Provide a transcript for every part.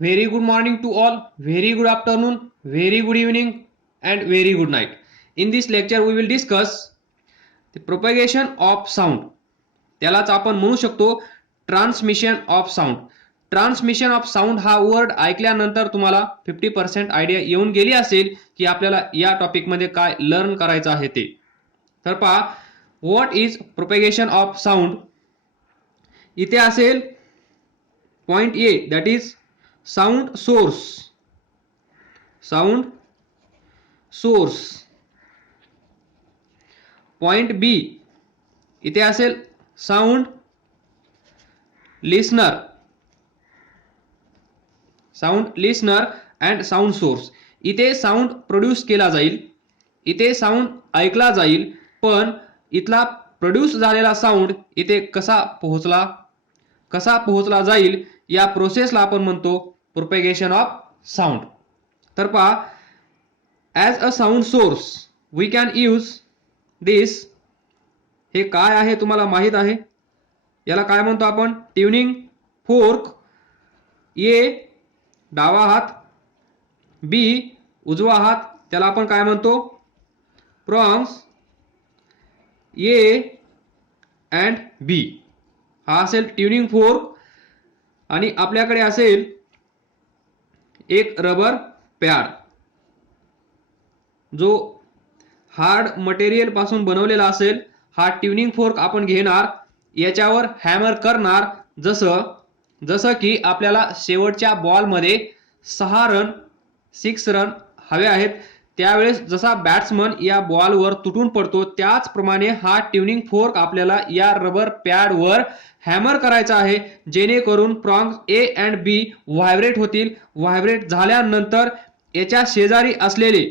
Very good morning to all, very good afternoon, very good evening, and very good night. In this lecture, we will discuss the propagation of sound. त्यालाच आपण म्हणू शकतो transmission of sound. Transmission of sound हा word ऐकल्यानंतर तुम्हाला 50% idea येऊन गेली असेल की आपल्याला या टॉपिकमध्ये काय लर्न करायचं आहे ते. तर पहा, what is propagation of sound. इथे असेल point A, that is sound source. Sound source. Point B इथे असेल sound listener. Sound listener and sound source. इथे साऊंड प्रोड्यूस केला जाईल, इथे साऊंड ऐकला जाईल, पण इथला प्रोड्यूस झालेला साऊंड इथे कसा पोहोचला जाईल या प्रोसेसला आपण म्हणतो प्रोपेगेशन ऑफ साऊंड. तर पहा, as a sound source we can use this. हे काय आहे तुम्हाला माहित आहे. याला काय म्हणतो आपण, ट्युनिंग फोर्क. ए डावा हात, बी उजवा हात, त्याला आपण काय म्हणतो प्रॉन्ग्स. ए अँड बी हा असेल ट्युनिंग फोर्क. आणि आपल्याकडे असेल एक रबर पॅड जो हार्ड मटेरियल पासून बनवलेला असेल. हा ट्युनिंग फोर्क आपण घेणार, याच्यावर हॅमर करणार. जसं की आपल्याला शेवटच्या बॉलमध्ये 6 रन हवे आहेत, त्यावेळेस जसा बॅट्समन या बॉलवर तुटून पडतो त्याचप्रमाणे हा ट्युनिंग फोर्क आपल्याला या रबर पॅडवर हॅमर करायचा आहे, जेणेकरून prongs A and B vibrate होतील. व्हायब्रेट झाल्यानंतर याच्या शेजारी असलेले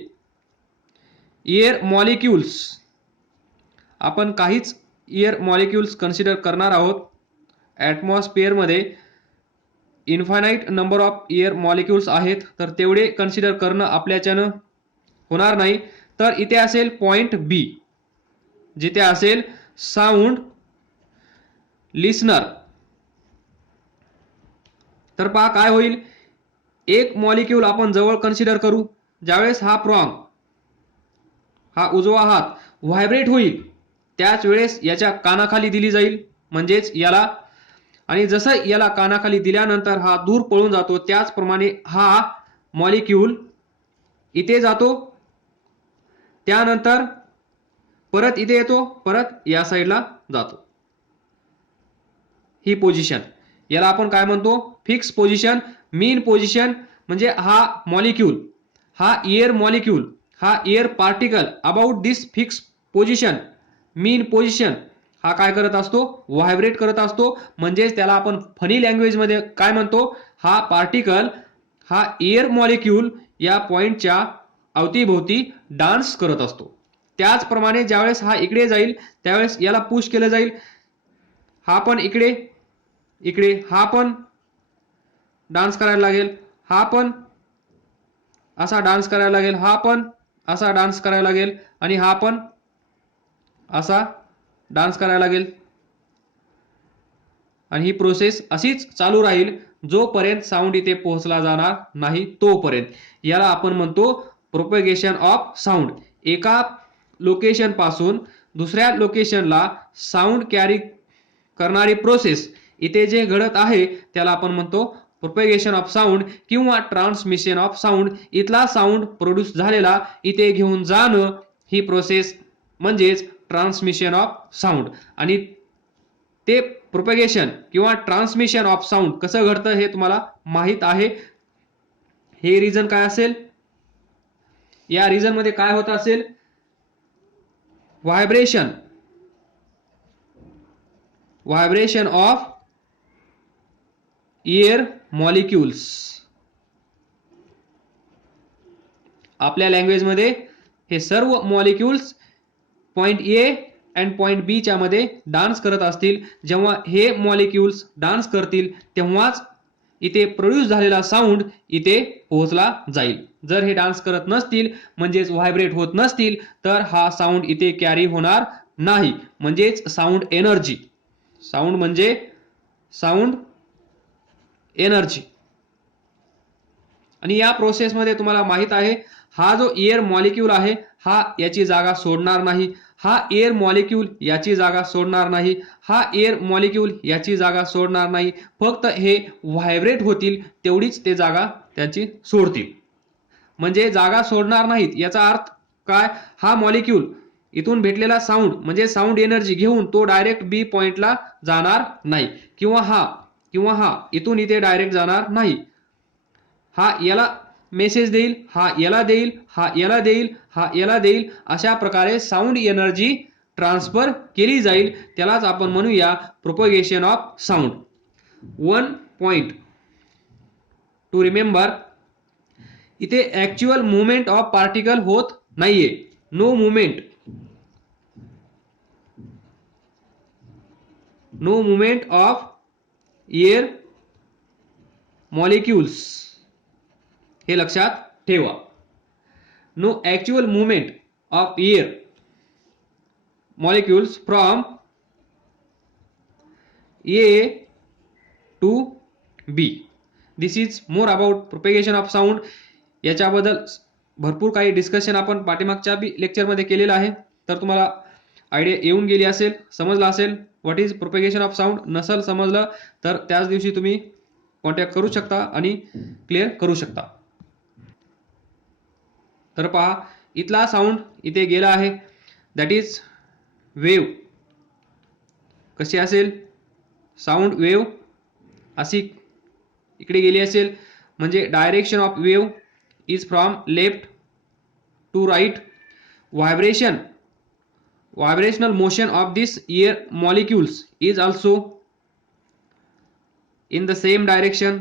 एअर मॉलिक्युल्स, आपण काहीच एअर मॉलिक्युल्स कन्सिडर करणार आहोत. ॲटमॉस्फिअरमध्ये infinite number of air molecules आहेत, तर तेवढे कन्सिडर करणं आपल्याच्यानं होणार नाही. तर इथे असेल पॉइंट बी, जिथे असेल साऊंड लिसनर. तर पहा काय होईल, एक मॉलिक्यूल आपण जवळ कन्सिडर करू. ज्यावेळेस हा प्रॉन्ग, हा उजवा हात व्हायब्रेट होईल, त्याच वेळेस याच्या कानाखाली दिली जाईल, म्हणजेच याला. आणि जसं याला कानाखाली दिल्यानंतर हा दूर पळून जातो, त्याचप्रमाणे हा मॉलिक्यूल इथे जातो, त्यानंतर परत इथे येतो, परत या साईडला जातो. ही पोझिशन, याला आपण काय म्हणतो फिक्स पोझिशन. मीन पोझिशन म्हणजे हा मॉलिक्यूल, हा एअर मॉलिक्यूल, हा air particle about this fix position, mean position, हा काय करत असतो, व्हायब्रेट करत असतो. म्हणजेच त्याला आपण फनी लँग्वेजमध्ये काय म्हणतो, हा पार्टिकल, हा एअर मॉलिक्यूल या पॉइंटच्या अवतीभोवती डान्स करत असतो. त्याचप्रमाणे ज्यावेळेस हा इकडे जाईल त्यावेळेस याला पुश केलं जाईल. हा पण इकडे हा पण डान्स करायला लागेल, हा पण असा डान्स करायला लागेल, हा पण असा डान्स करायला लागेल, आणि हा पण असा डान्स करायला लागेल. आणि ही प्रोसेस अशीच चालू राहील जोपर्यंत साऊंड इथे पोहोचला जाणार नाही तोपर्यंत. याला आपण म्हणतो प्रोपेगेशन ऑफ साऊंड. एका लोकेशन पासून दुसऱ्या लोकेशनला साऊंड कॅरी करणारी प्रोसेस इथे जे घडत आहे त्याला आपण म्हणतो प्रोपेगेशन ऑफ साऊंड किंवा ट्रान्समिशन ऑफ साऊंड. इथला साऊंड प्रोड्यूस झालेला इथे घेऊन जाणं, ही प्रोसेस म्हणजेच ट्रान्समिशन ऑफ साऊंड. आणि ते प्रोपेगेशन किंवा ट्रान्समिशन ऑफ साऊंड कसं घडतं हे तुम्हाला माहित आहे. हे रिजन काय असेल, या रिजन मध्ये काय होत असेल, व्हायब्रेशन ऑफ एअर मॉलिक्युल्स. आपल्या लँग्वेजमध्ये हे सर्व molecules point A and point B च्या मध्ये डान्स करत असतील. जेव्हा हे मॉलिक्युल्स डान्स करतील तेव्हाच इथे प्रोड्यूस झालेला साऊंड इथे पोहोचला जाईल. जर हे डान्स करत नसतील, म्हणजेच व्हायब्रेट होत नसतील, तर हा साऊंड इथे कॅरी होणार नाही. म्हणजेच साऊंड एनर्जी, साऊंड म्हणजे साऊंड एनर्जी. आणि या प्रोसेसमध्ये तुम्हाला माहित आहे हा जो एअर मॉलिक्यूल आहे हा याची जागा सोडणार नाही, हा एअर मॉलिक्यूल याची जागा सोडणार नाही, हा एअर मॉलिक्यूल याची जागा सोडणार नाही, फक्त हे व्हायब्रेट होतील तेवढीच ते जागा त्यांची सोडतील. म्हणजे जागा सोडणार नाहीत याचा अर्थ काय, हा मॉलिक्यूल इथून भेटलेला साऊंड म्हणजे साऊंड एनर्जी घेऊन तो डायरेक्ट बी पॉइंटला जाणार नाही, किंवा हा इथून इथे डायरेक्ट जाणार नाही. हा याला मेसेज देईल, हा याला देईल, हा याला देईल, हा याला देईल, अशा प्रकारे साऊंड एनर्जी ट्रान्सफर केली जाईल. त्यालाच आपण म्हणूया propagation of sound. One point to remember, इथे ऍक्च्युअल मुवमेंट ऑफ पार्टिकल होत नाहीये. No movement of air molecules, हे लक्षात ठेवा. No actual movement of air molecules from A to B. This is more about propagation of sound. याच्याबद्दल भरपूर काही discussion आपण पाठीमागच्या बी लेक्चरमध्ये केलेलं आहे. तर तुम्हाला आयडिया येऊन गेली असेल, समजलं असेल what is propagation of sound. नसल समजलं तर त्याच दिवशी तुम्ही कॉन्टॅक्ट करू शकता आणि क्लिअर करू शकता. तर पहा, इथला साऊंड इथे गेला आहे, दॅट इज वेव्ह. कशी असेल साऊंड वेव्ह, अशी इकडे गेली असेल, म्हणजे direction of wave is from left to right. vibrational motion of this air molecules is also in the same direction.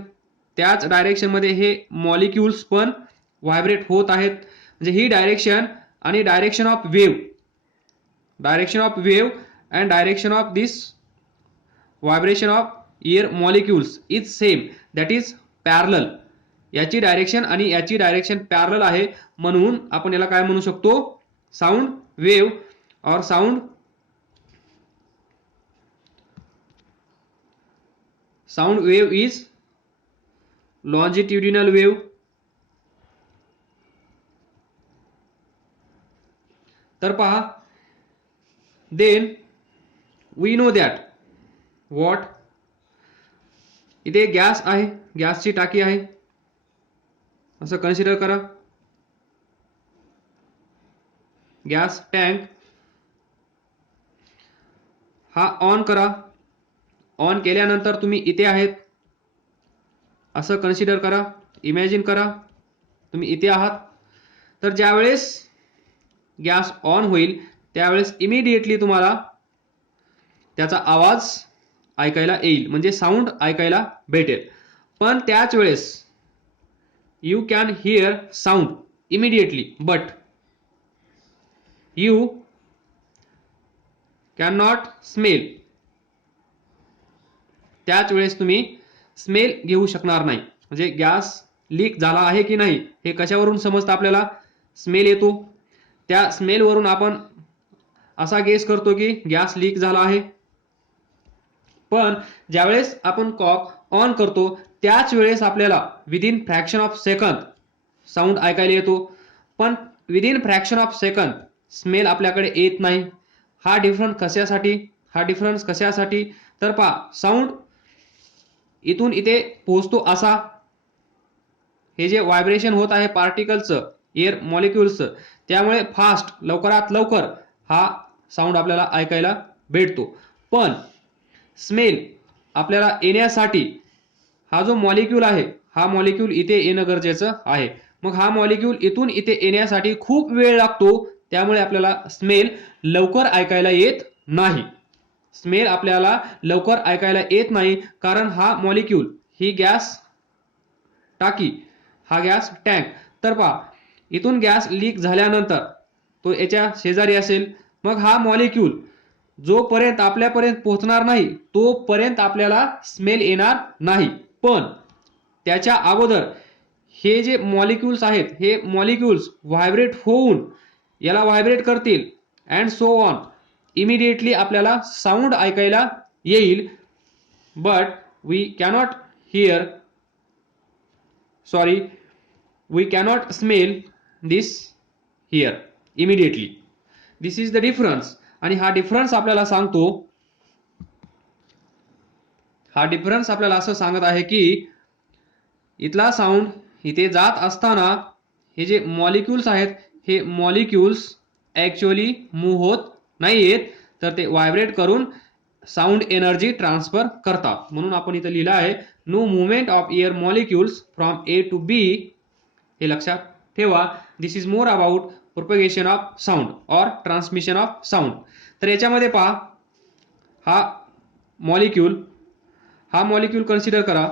त्याच डायरेक्शन मध्ये हे मॉलिक्युल्स पण व्हायब्रेट होत आहेत. म्हणजे ही डायरेक्शन आणि direction of wave and direction of this vibration of air molecules is same, that is parallel. याची direction आणि याची डायरेक्शन पॅरलल आहे, म्हणून आपण याला काय म्हणू शकतो, साऊंड वेव्ह और sound wave is longitudinal wave. तर पहा, then we know that what, इथे गॅस आहे, गॅसची टाकी आहे असं कन्सिडर करा, गॅस टँक. हा ऑन करा, ऑन केल्यानंतर तुम्ही इथे आहेत असं कन्सिडर करा, इमॅजिन करा तुम्ही इथे आहात. तर ज्यावेळेस गॅस ऑन होईल त्यावेळेस इमिडिएटली तुम्हाला त्याचा आवाज ऐकायला येईल, म्हणजे साऊंड ऐकायला भेटेल. पण त्याच वेळेस you can hear sound immediately, but you can not smell. त्याच वेळेस तुम्ही स्मेल घेऊ शकणार नाही. म्हणजे गॅस लीक झाला आहे की नाही हे कशावरून समजतं आपल्याला, स्मेल येतो. त्या स्मेलवरून आपण असा गेस करतो की गॅस लीक झाला आहे. पण ज्यावेळेस आपण कॉक ऑन करतो त्याच वेळेस आपल्याला within fraction of second sound ऐकायला येतो, पण within fraction of second smell आपल्याकडे येत नाही. हा डिफरन्स कशासाठी, तर पहा, साऊंड इथून इथे पोहोचतो असा, हे जे व्हायब्रेशन होत आहे पार्टिकलचं, एअर मॉलिक्युल्सचं, त्यामुळे फास्ट लवकरात लवकर हा साऊंड आपल्याला ऐकायला भेटतो. पण स्मेल आपल्याला येण्यासाठी हा जो मॉलिक्यूल आहे हा मॉलिक्यूल इथे येणं गरजेचं आहे. मग हा मॉलिक्यूल इथून इथे येण्यासाठी खूप वेळ लागतो, त्यामुळे आपल्याला स्मेल लवकर ऐकायला येत नाही. स्मेल आपल्याला लवकर ऐकायला येत नाही कारण हा मॉलिक्यूल, ही गॅस टाकी, हा गॅस टँक. तर पहा, इथून गॅस लीक झाल्यानंतर तो याच्या शेजारी असेल, मग हा मॉलिक्यूल जोपर्यंत आपल्यापर्यंत पोहोचणार नाही तोपर्यंत आपल्याला स्मेल येणार नाही. पण त्याच्या अगोदर हे जे मॉलिक्युल्स आहेत हे मॉलिक्युल्स व्हायब्रेट होऊन याला व्हायब्रेट करतील अँड सो ऑन. इमिडिएटली आपल्याला साऊंड ऐकायला येईल, but we cannot hear, sorry, we cannot smell this here immediately. This is the difference. आणि हा डिफरन्स आपल्याला सांगतो, हा डिफरन्स आपल्याला असं सांगत आहे की इथला साऊंड इथे जात असताना हे जे मॉलिक्युल्स आहेत हे मॉलिक्युल्स ऍक्च्युअली मूव्ह होत नाहीयेत, तर ते व्हायब्रेट करून साऊंड एनर्जी ट्रान्सफर करतात. म्हणून आपण इथे लिहिलं आहे no movement of air molecules from A to B. हे लक्षात ठेवा. This is more about propagation of sound or transmission of sound. तर याच्यामध्ये पहा, हा मॉलिक्यूल कन्सिडर करा.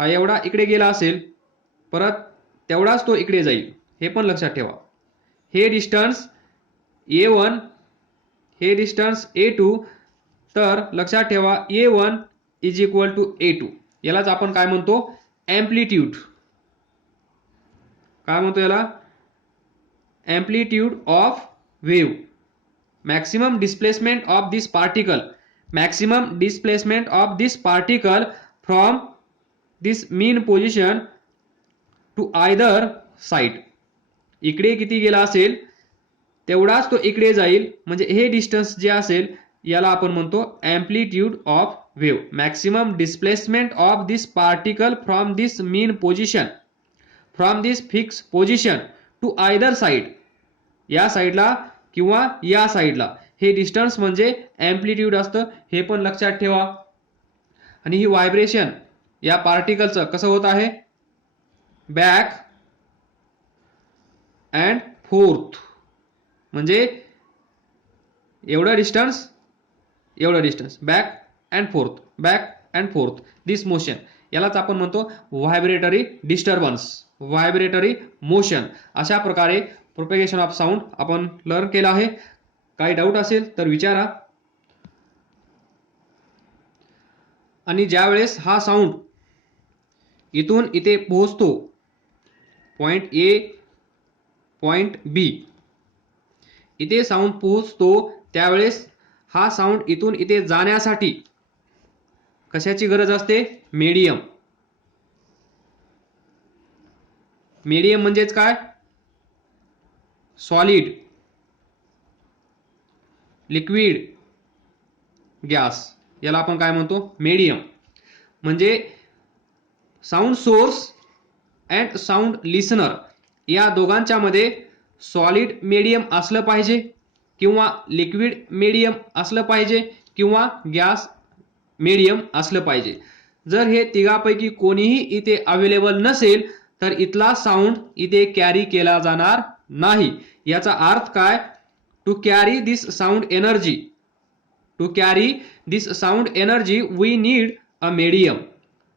हा एवढा इकडे गेला असेल, परत तेवढाच तो इकडे जाईल, हे पण लक्षात ठेवा. हे डिस्टन्स A1, हे डिस्टन्स A2. तर लक्षात ठेवा A1 is equal to A2. यालाच आपण काय म्हणतो, एम्प्लिट्यूड. काय म्हणतो याला, amplitude of wave. Maximum displacement of this particle, maximum displacement of this particle from this mean position to either side. इकडे किती गेला असेल तेवढाच तो इकडे जाईल, म्हणजे हे डिस्टन्स जे असेल याला आपण म्हणतो amplitude of wave. Maximum displacement of this particle from this mean position, from this fix position to either side. या साइडला किंवा या साइडला हे डिस्टन्स म्हणजे एम्प्लिट्यूड असतं, हे पण लक्षात ठेवा. आणि ही व्हायब्रेशन या पार्टिकलचं कसं होत आहे, बॅक अँड फोर्थ. म्हणजे एवढा distance back and fourth, back and fourth, this motion. यालाच आपण म्हणतो व्हायब्रेटरी डिस्टर्बन्स, व्हायब्रेटरी मोशन. अशा प्रकारे प्रोपेगेशन ऑफ साऊंड आपण लर्न केलं आहे. काही डाऊट असेल तर विचारा. आणि ज्यावेळेस हा साऊंड इथून इथे पोहोचतो, पॉइंट ए पॉइंट बी, इथे साऊंड पोहोचतो, त्यावेळेस हा साऊंड इथून इथे जाण्यासाठी कशाची गरज असते, मीडियम. मीडियम म्हणजेच काय, सॉलिड, लिक्विड, गॅस. याला आपण काय म्हणतो, मीडियम. म्हणजे sound source and sound listener या दोघांच्या मध्ये सॉलिड मीडियम असलं पाहिजे, किंवा लिक्विड मीडियम असलं पाहिजे, किंवा गॅस मीडियम असलं पाहिजे. जर हे तिघापैकी कोणीही इथे अवेलेबल नसेल तर इथला साऊंड इथे कॅरी केला जाणार नाही. याचा अर्थ काय, to carry this sound energy, to carry this sound energy we need a medium.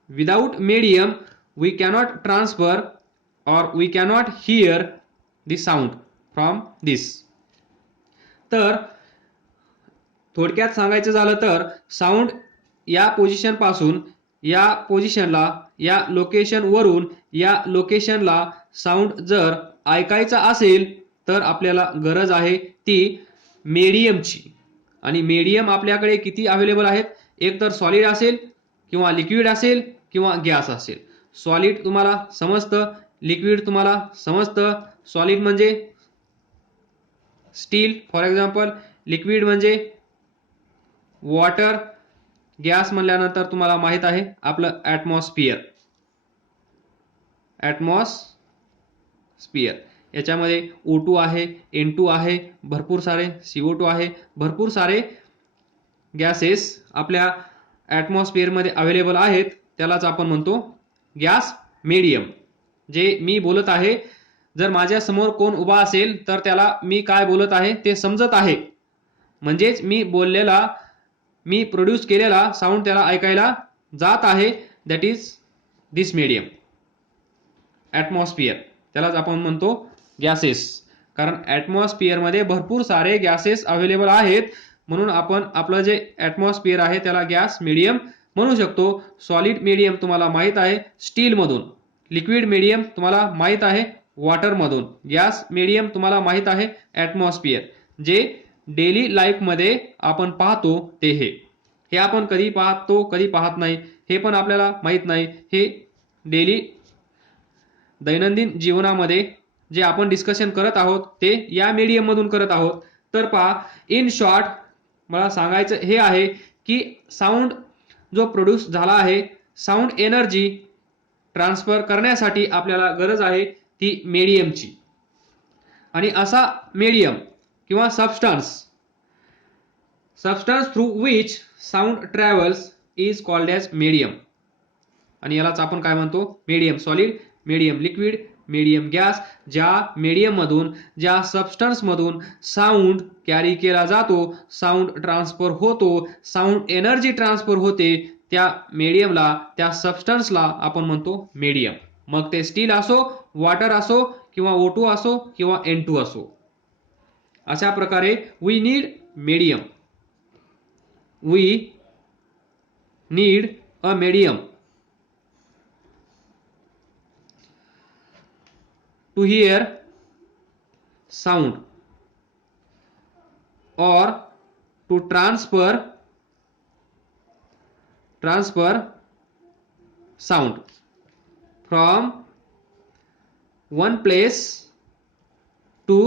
Without medium we cannot transfer or we cannot hear the sound from this. तर थोडक्यात सांगायचं झालं तर साऊंड या पोझिशन पासून या पोझिशनला, या लोकेशन वरून या लोकेशनला साऊंड जर ऐकायचा असेल तर आपल्याला गरज आहे ती मीडियमची. आणि मीडियम आपल्याकडे किती अवेलेबल आहेत, एक तर सॉलिड असेल, किंवा लिक्विड असेल, किंवा गॅस असेल. सॉलिड तुम्हाला समजतं, लिक्विड तुम्हाला समजतं. सॉलिड म्हणजे स्टील फॉर एक्झाम्पल, लिक्विड म्हणजे वॉटर, गॅस म्हणल्यानंतर तुम्हाला माहित आहे आपलं ॲटमॉस्फिअर. याच्यामध्ये O2 आहे, N2 आहे, भरपूर सारे CO2 आहे, भरपूर सारे गॅसेस आपल्या ॲटमॉस्फिअरमध्ये अवेलेबल आहेत. त्यालाच आपण म्हणतो गॅस मीडियम. जे मी बोलत आहे, जर माझ्या समोर कोण उभा असेल तर त्याला मी काय बोलत आहे ते समजत आहे, म्हणजेच मी बोललेला, मी प्रोड्यूस केलेला साऊंड त्याला ऐकायला जात आहे. That is this medium, atmosphere. त्यालाच आपण म्हणतो गॅसेस. कारण ॲटमॉस्फिअरमध्ये भरपूर सारे गॅसेस अवेलेबल आहेत, म्हणून आपण आपलं जे ॲटमॉस्फिअर आहे त्याला गॅस मीडियम म्हणू शकतो. सॉलिड मीडियम तुम्हाला माहित आहे स्टील मधून, लिक्विड मीडियम तुम्हाला माहित आहे वॉटर मधून, गॅस मीडियम तुम्हाला माहित आहे ॲटमॉस्फिअर. जे डेली लाईफ मध्ये आपण पाहतो ते हे आपण कधी पाहतो कधी पाहत नाही हे पण आपल्याला माहित नाही. हे डेली दैनंदिन जीवनामध्ये जे आपण डिस्कशन करत आहोत ते या मीडियम मधून करत आहोत. तर पहा, इन शॉर्ट मला सांगायचं हे आहे की साऊंड जो प्रोड्यूस झाला आहे, साऊंड एनर्जी ट्रान्सफर करण्यासाठी आपल्याला गरज आहे ती मीडियमची. आणि असा मीडियम किंवा substance through which sound travels is called as medium. आणि यालाच आपण काय म्हणतो? Medium solid, medium liquid, medium gas. ज्या मीडियम मधून, ज्या सबस्टन्स मधून साऊंड कॅरी केला जातो, साऊंड ट्रान्सफर होतो, साऊंड एनर्जी ट्रान्सफर होते, त्या मीडियमला, त्या सबस्टन्सला आपण म्हणतो मीडियम. मग ते स्टील असो, वॉटर असो किंवा O2 असो किंवा N2 असो. अशा प्रकारे we need medium. We need a medium to hear sound or to transfer sound from one place to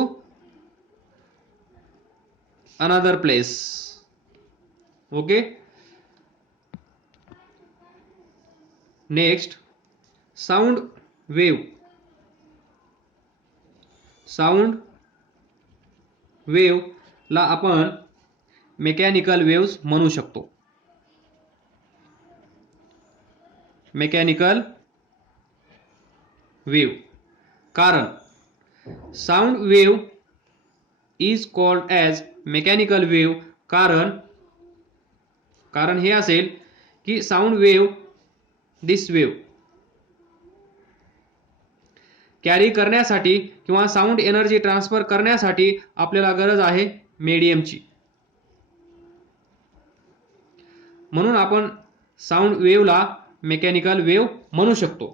another place. Okay, next, sound wave. Sound wave ला आपण मेकॅनिकल वेव्स म्हणू शकतो. Mechanical wave. कारण sound wave is called as mechanical wave. कारण हे असेल की sound wave, this wave carry करण्यासाठी किंवा साऊंड एनर्जी ट्रान्सफर करण्यासाठी आपल्याला गरज आहे मीडियमची. म्हणून आपण साऊंड वेव्हला मेकॅनिकल वेव्ह म्हणू शकतो.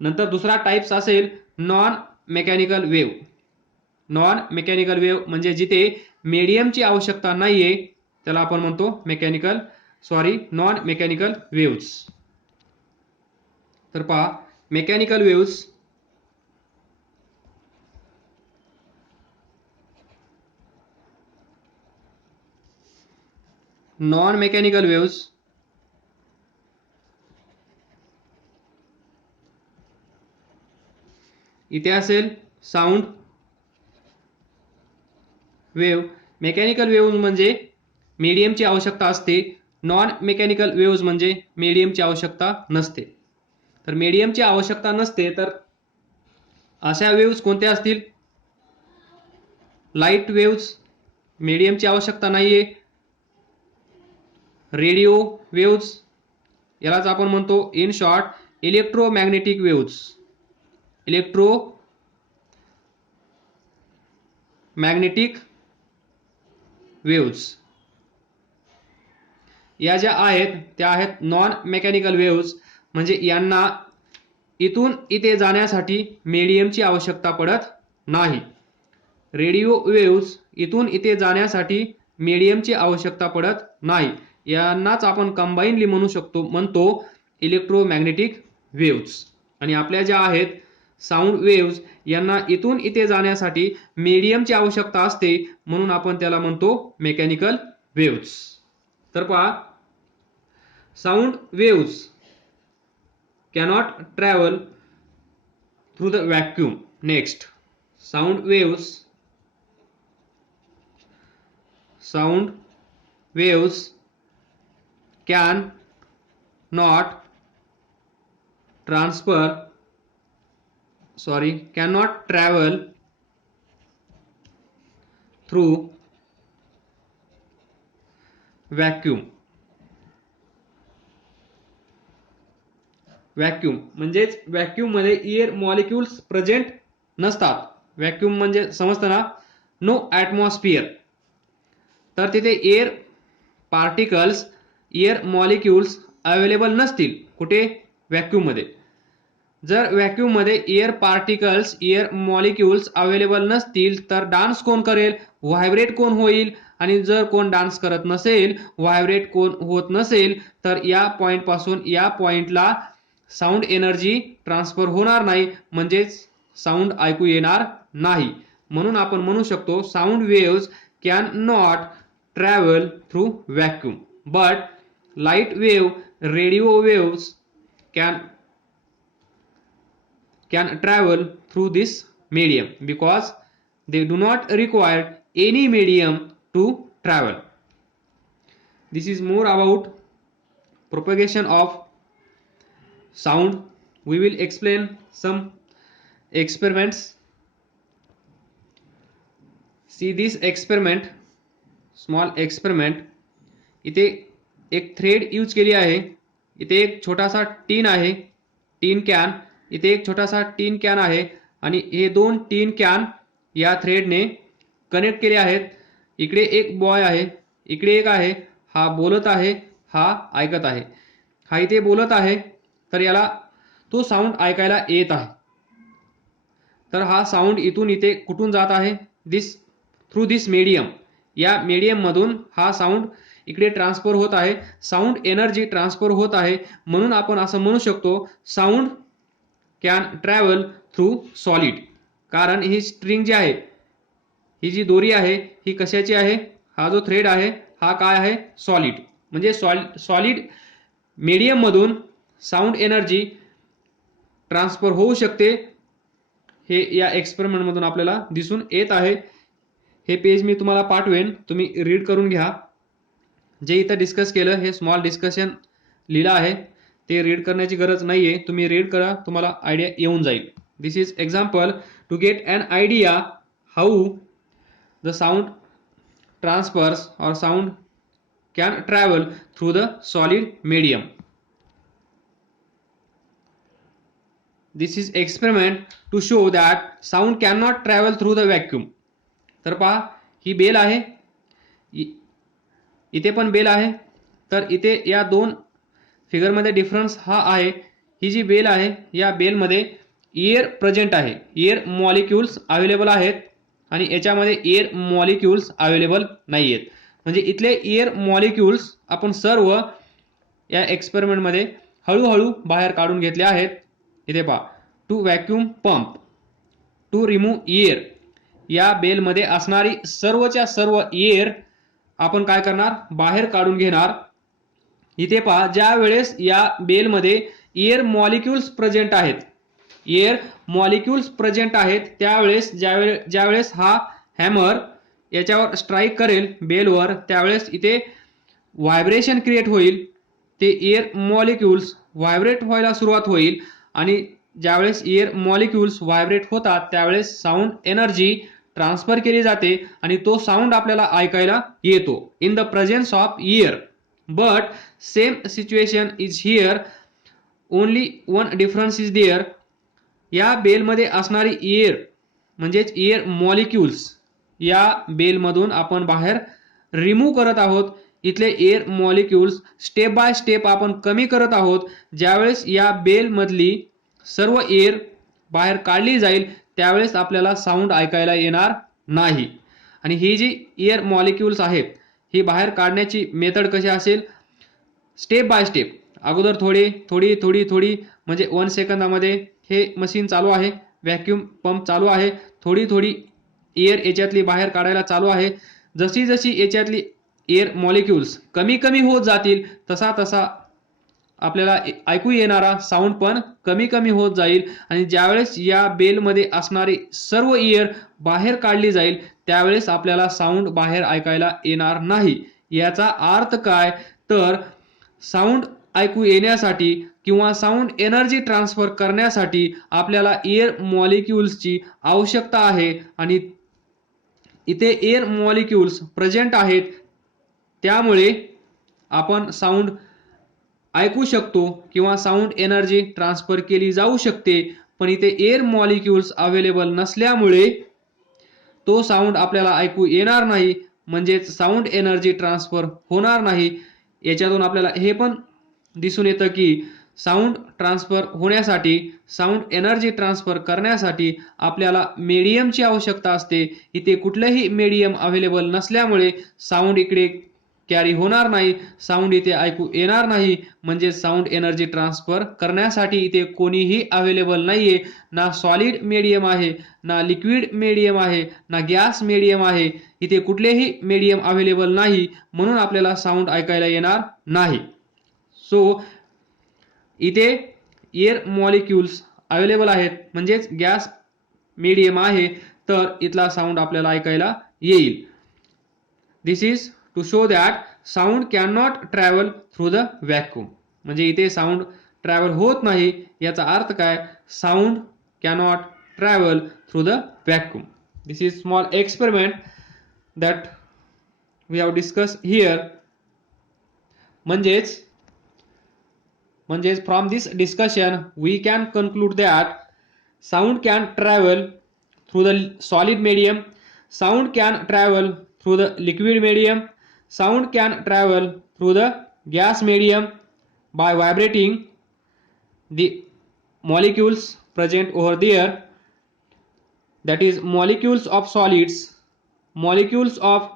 नंतर दुसरा टाइप्स असेल non mechanical wave. Non mechanical wave म्हणजे जिथे मीडियमची आवश्यकता नाहीये त्याला आपण म्हणतो नॉन मेकॅनिकल वेव्हज. तर पहा, mechanical waves non mechanical waves इथे असेल साऊंड वेव्ह. मेकॅनिकल वेव्ह म्हणजे मीडियमची आवश्यकता असते, नॉन मेकॅनिकल वेव्हज म्हणजे मीडियमची आवश्यकता नसते. तर मीडियमची आवश्यकता नसते तर अशा वेव्हज कोणत्या असतील? लाईट वेव्हज, मीडियमची आवश्यकता नाहीये. रेडिओ वेव्हज, यालाच आपण म्हणतो in short electromagnetic waves. Electromagnetic waves या ज्या आहेत त्या आहेत नॉन मेकॅनिकल वेव्हज. म्हणजे यांना इथून इथे जाण्यासाठी मीडियमची आवश्यकता पडत नाही. रेडिओ वेव्हज इथून इथे जाण्यासाठी मीडियमची आवश्यकता पडत नाही. यांनाच आपण कंबाईनली म्हणतो इलेक्ट्रोमॅग्नेटिक वेव्हज. आणि आपल्या ज्या आहेत साऊंड वेव्हज यांना इथून इथे जाण्यासाठी मीडियमची आवश्यकता असते, म्हणून आपण त्याला म्हणतो मेकॅनिकल वेव्हज. तर पहा, sound waves cannot travel through the vacuum. Next, sound waves cannot travel through vacuum. Vacuum म्हणजेच व्हॅक्यूम मध्ये एअर मॉलिक्युल्स प्रेझेंट नसतात. व्हॅक्यूम म्हणजे समजतं ना, नो ॲटमॉस्फिअर. तर तिथे air particles, air molecules available नसतील. कुठे? व्हॅक्यूम मध्ये. जर व्हॅक्यूम मध्ये air particles, air molecules available नसतील तर डान्स कोण करेल? व्हायब्रेट कोण होईल? आणि जर कोण डान्स करत नसेल, व्हायब्रेट कोण होत नसेल, तर या पॉइंट पासून या पॉइंटला साऊंड एनर्जी ट्रान्सफर होणार नाही, म्हणजेच साऊंड ऐकू येणार नाही. म्हणून आपण म्हणू शकतो sound waves can not travel through vacuum, but light wave, radio waves can travel through this medium because they do not require any medium to travel. This is more about propagation of sound. We will explain some experiments. See this experiment, small experiment. इथे एक thread use केली आहे. इथे एक छोटासा टीन आहे, टीन can. इथे एक छोटासा टीन कॅन आहे आणि हे दोन टीन कॅन या थ्रेडने कनेक्ट केले आहेत. इकडे एक बॉय आहे, इकडे एक आहे. हा बोलत आहे, हा ऐकत आहे. हा इथे बोलत आहे तर याला तो साऊंड ऐकायला येत आहे. तर हा साऊंड इथून इथे कुठून जात आहे? थ्रू दिस मीडियम. या मीडियम मधून हा साऊंड इकडे ट्रान्सफर होत आहे. साऊंड एनर्जी ट्रान्सफर होत आहे. म्हणून आपण असं म्हणू शकतो sound can travel through solid. कारण ही स्ट्रिंग जी आहे, ही जी दोरी आहे, ही कशाची आहे? हा जो थ्रेड आहे हा काय आहे? सॉलिड. म्हणजे सॉलिड मीडियम मधून साऊंड एनर्जी ट्रान्सफर होऊ शकते. हे या एक्सपेरिमेंट मधून आपल्याला दिसून येत आहे. हे पेज मी तुम्हाला पाठवेन, तुम्ही रीड करून घ्या. जे इथं डिस्कस केलं हे स्मॉल डिस्कशन लिहिलं आहे, ते रीड करण्याची गरज नाहीये. तुम्ही रीड करा, तुम्हाला आयडिया येऊन जाईल. This is example to get an idea how the sound transfers or sound can travel through the solid medium. This is experiment to show that sound can not travel through the vacuum. तर पहा, ही bell आहे, इथे पण bell आहे. तर इथे या दोन फिगरमध्ये डिफरन्स हा आहे. ही जी बेल आहे या बेलमध्ये एअर प्रेझेंट आहे, एअर मॉलिक्युल्स अवेलेबल आहेत आणि याच्यामध्ये एअर मॉलिक्युल्स अवेलेबल नाही आहेत. म्हणजे इथले एअर मॉलिक्युल्स आपण सर्व या एक्सपेरिमेंटमध्ये हळूहळू बाहेर काढून घेतले आहेत. इथे पहा, to vacuum pump to remove air. या बेलमध्ये असणारी सर्वच्या सर्व एअर आपण काय करणार? बाहेर काढून घेणार. इथे पहा, ज्या वेळेस या बेलमध्ये एअर मॉलिक्युल्स प्रेझेंट आहेत, एअर मॉलिक्युल्स प्रेझेंट आहेत, त्यावेळेस ज्यावेळेस हा हॅमर याच्यावर स्ट्राईक करेल बेलवर, त्यावेळेस इथे व्हायब्रेशन क्रिएट होईल. ते एअर मॉलिक्युल्स व्हायब्रेट व्हायला सुरुवात होईल आणि ज्यावेळेस एअर मॉलिक्युल्स व्हायब्रेट होतात त्यावेळेस साऊंड एनर्जी ट्रान्सफर केली जाते आणि तो साऊंड आपल्याला ऐकायला येतो in the presence of air. But same situation is here, only one difference is there. या बेलमध्ये असणारी एअर म्हणजेच एअर मॉलिक्युल्स या बेलमधून आपण बाहेर रिमूव्ह करत आहोत. इथले air molecules step by step आपण कमी करत आहोत. ज्यावेळेस या बेलमधली सर्व एअर बाहेर काढली जाईल त्यावेळेस आपल्याला साऊंड ऐकायला येणार नाही. आणि ही जी एअर मॉलिक्युल्स आहेत ही बाहेर काढण्याची मेथड कशी असेल? Step by step. अगोदर थोडी थोडी थोडी थोडी म्हणजे 1 सेकंदामध्ये हे मशीन चालू आहे, व्हॅक्यूम पंप चालू आहे, थोडी थोडी एअर याच्यातली बाहेर काढायला चालू आहे. जशी जशी याच्यातली एअर मॉलिक्युल्स कमी कमी होत जातील तसा तसा आपल्याला ऐकू येणारा साऊंड पण कमी कमी होत जाईल. आणि ज्यावेळेस या बेलमध्ये असणारी सर्व एअर बाहेर काढली जाईल त्यावेळेस आपल्याला साऊंड बाहेर ऐकायला येणार नाही. याचा अर्थ काय? तर साऊंड ऐकू येण्यासाठी किंवा साऊंड एनर्जी ट्रान्सफर करण्यासाठी आपल्याला एअर मॉलिक्युल्सची आवश्यकता आहे आणि इथे एअर मॉलिक्युल्स प्रेझेंट आहेत, त्यामुळे आपण साऊंड ऐकू शकतो किंवा साऊंड एनर्जी ट्रान्सफर केली जाऊ शकते. पण इथे एअर मॉलिक्युल्स अवेलेबल नसल्यामुळे तो साऊंड आपल्याला ऐकू येणार नाही, म्हणजेच साऊंड एनर्जी ट्रान्सफर होणार नाही. याच्यातून आपल्याला हे पण दिसून येतं की साऊंड ट्रान्सफर होण्यासाठी, साऊंड एनर्जी ट्रान्सफर करण्यासाठी आपल्याला मीडियमची आवश्यकता असते. इथे कुठलंही मीडियम अवेलेबल नसल्यामुळे साऊंड इकडे कॅरी होणार नाही, साऊंड इथे ऐकू येणार नाही, म्हणजे साऊंड एनर्जी ट्रान्सफर करण्यासाठी इथे कोणीही अवेलेबल नाहीये. ना सॉलिड मीडियम आहे, ना लिक्विड मीडियम आहे, ना गॅस मीडियम आहे. इथे कुठलेही मीडियम अवेलेबल नाही, म्हणून आपल्याला साऊंड ऐकायला येणार नाही. सो इथे एअर मॉलिक्युल्स अवेलेबल आहेत, म्हणजेच गॅस मीडियम आहे, तर इथला साऊंड आपल्याला ऐकायला येईल. This is to show that sound can not travel through the vacuum. म्हणजे इथे साऊंड ट्रॅव्हल होत नाही, याचा अर्थ काय? Sound cannot travel through the vacuum. This is small experiment that we have discuss here. म्हणजेच from this discussion we can conclude that sound can travel through the solid medium, sound can travel through the liquid medium, sound can travel through the gas medium by vibrating the molecules present over there, that is molecules of solids, molecules of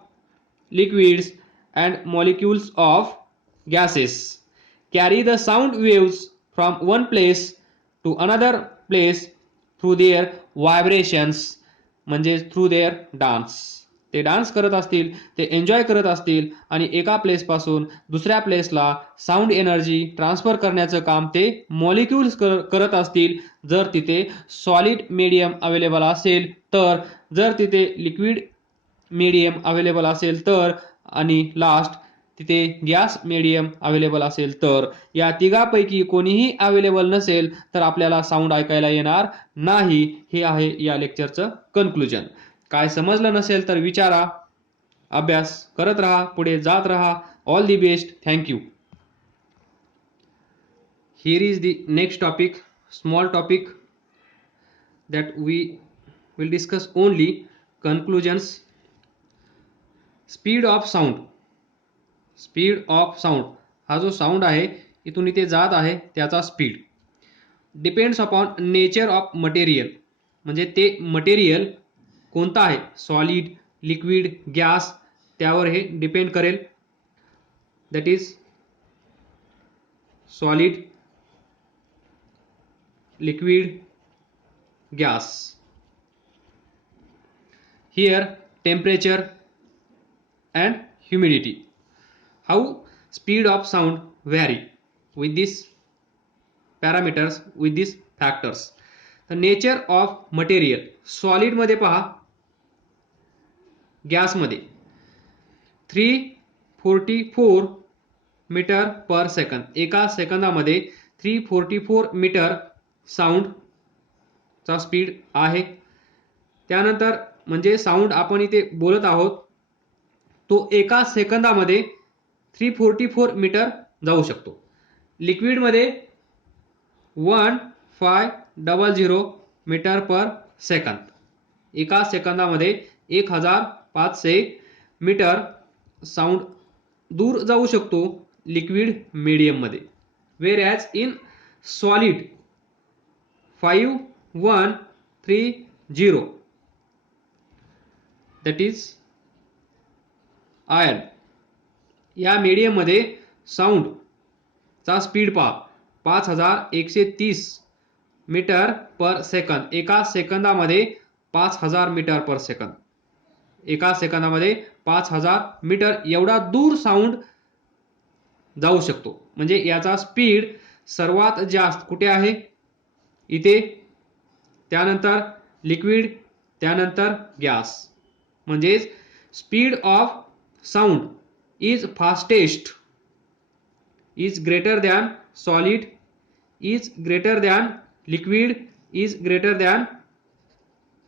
liquids and molecules of gases carry the sound waves from one place to another place through their vibrations, म्हणजे through their dance. ते dance करत असतील, ते enjoy करत असतील आणि एका प्लेसपासून दुसऱ्या प्लेसला साऊंड एनर्जी ट्रान्सफर करण्याचं काम ते मॉलिक्युल्स करत असतील. जर तिथे सॉलिड मीडियम अवेलेबल असेल तर, जर तिथे लिक्विड मीडियम अवेलेबल असेल तर, आणि लास्ट तिथे गॅस मीडियम अवेलेबल असेल तर. या तिघापैकी कोणीही अवेलेबल नसेल तर आपल्याला साऊंड ऐकायला येणार नाही. हे आहे या लेक्चरचं कन्क्लुजन. काय समजलं नसेल तर विचारा, अभ्यास करत राहा, पुढे जात राहा. All the best. Thank you. Here is the next topic, small topic that we will discuss only conclusions. Speed of sound. Speed of sound, हा जो साऊंड आहे इथून इथे जात आहे त्याचा speed depends upon nature of material. म्हणजे ते मटेरियल कोणतं आहे, सॉलिड, लिक्विड, गॅस, त्यावर हे डिपेंड करेल. That is solid, liquid, gas. Here temperature and humidity. How speed of sound vary with these parameters, with these factors. The nature of material. Solid मध्ये पहा, gas मध्ये 344 metre per second, एका सेकंदामध्ये 344 metre sound चा speed आहे. त्यानंतर म्हणजे sound आपण इथे बोलत आहोत तो एका सेकंदामध्ये 344 मीटर जाऊ शकतो. लिक्विडमध्ये 1500 मीटर पर सेकंद, एका सेकंदामध्ये 1500 मीटर साऊंड दूर जाऊ शकतो लिक्विड मीडियम मध्ये. Whereas in solid 5130, that is iron. या मीडियम मध्ये साऊंड चा स्पीड पहा 5130 मीटर पर सेकंद, एका सेकंदामध्ये 5000 मीटर पर सेकंद, एका सेकंदामध्ये 5000 मीटर एवढा दूर साऊंड जाऊ शकतो. म्हणजे याचा स्पीड सर्वात जास्त कुठे आहे, इथे, त्यानंतर लिक्विड, त्यानंतर गॅस. म्हणजे speed of sound is fastest, is greater than solid, is greater than liquid, is greater than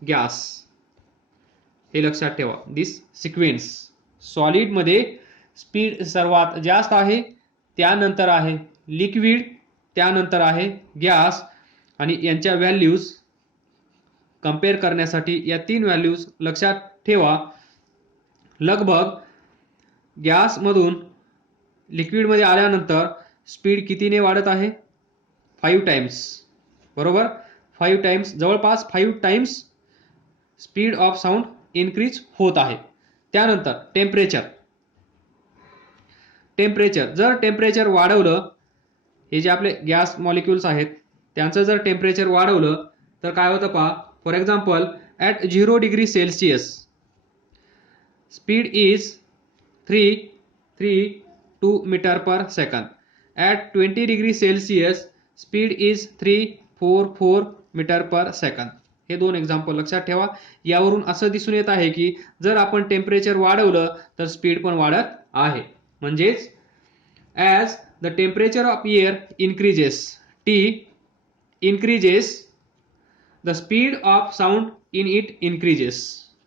gas. हे लक्षात ठेवा. दिस सिक्वेन्स, सॉलिड मध्ये स्पीड सर्वात जास्त आहे, त्यानंतर आहे लिक्विड, त्यानंतर आहे गॅस. आणि यांच्या व्हॅल्यूज कंपेअर करण्यासाठी या तीन व्हॅल्यूज लक्षात ठेवा. लगभग गॅस मधून लिक्विड मध्ये आल्यानंतर स्पीड कितीने वाढत आहे, 5 टाइम्स, बरोबर, 5 टाइम्स, जवळपास 5 times speed of sound increase होत आहे. त्यानंतर टेम्परेचर टेम्परेचर, जर टेम्परेचर वाढवलं, हे जे आपले गॅस मॉलिक्युल्स आहेत त्यांचं जर टेम्परेचर वाढवलं तर काय होतं पहा. For example at 0 degree Celsius speed is 332 metre per second. At 20 degree Celsius speed is 344 metre per second. हे दोन एक्झाम्पल लक्षात ठेवा. यावरून असं दिसून येत आहे की जर आपण टेम्परेचर वाढवलं तर स्पीड पण वाढत आहे. म्हणजेच as the temperature of air increases, T increases, the speed of sound in it increases.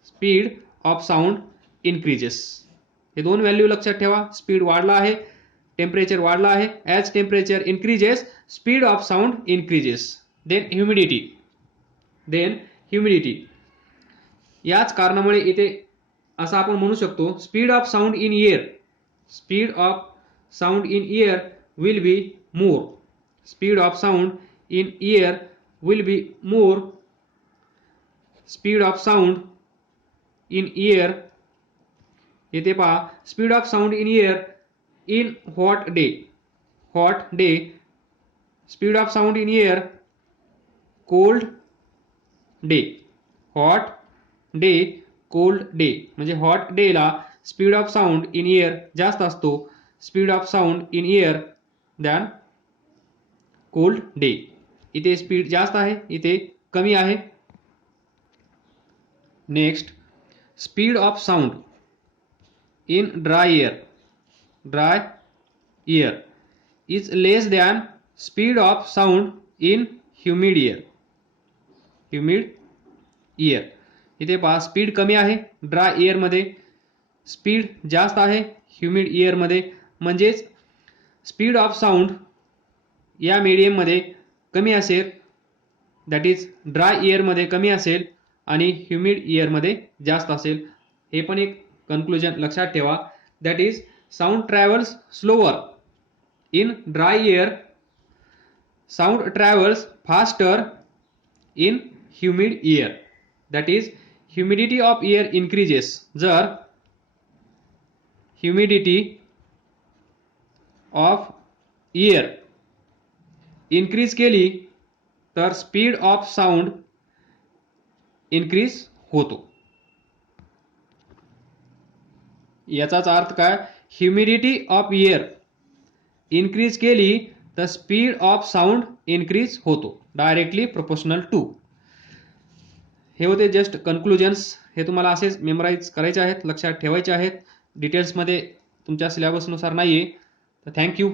Speed of sound increases. हे दोन व्हॅल्यू लक्षात ठेवा. स्पीड वाढला आहे, टेम्परेचर वाढला आहे. As temperature increases speed of sound increases. Then humidity. याच कारणामुळे इथे असं आपण म्हणू शकतो speed of sound in air, speed of sound in air will be more. Speed of sound in air will be more. Speed of sound in air, येथे पहा speed of sound in air in hot day. Speed of sound in air cold day. Hot day, cold day. म्हणजे hot day ला speed of sound in air जास्त असतो. Speed of sound in air than cold day. इथे speed जास्त आहे, इथे कमी आहे. Next, speed of sound in dry air is less than speed of sound in humid air. इथे पहा स्पीड कमी आहे ड्राय एअरमध्ये, स्पीड जास्त आहे ह्युमिड एअरमध्ये. म्हणजेच स्पीड ऑफ साऊंड या मीडियममध्ये कमी असेल, दॅट इज ड्राय एअरमध्ये कमी असेल आणि ह्युमिड एअरमध्ये जास्त असेल. हे पण एक कन्क्लुजन लक्षात ठेवा. That is sound travels slower in dry air, sound travels faster in humid air. That is humidity of air increases. जर ह्युमिडिटी ऑफ एअर इन्क्रीज केली तर स्पीड ऑफ साऊंड इन्क्रीज होतो. याचाच अर्थ काय, ह्युमिडिटी ऑफ एअर इन्क्रीज केली तर speed of sound increase होतो, डायरेक्टली प्रोपोर्शनल टू. हे होते जस्ट कन्क्लुजन्स. हे तुम्हाला असेच मेमोराईज करायचे आहेत, लक्षात ठेवायचे आहेत. डिटेल्समध्ये तुमच्या सिलेबसनुसार नाही आहे. तर थँक्यू.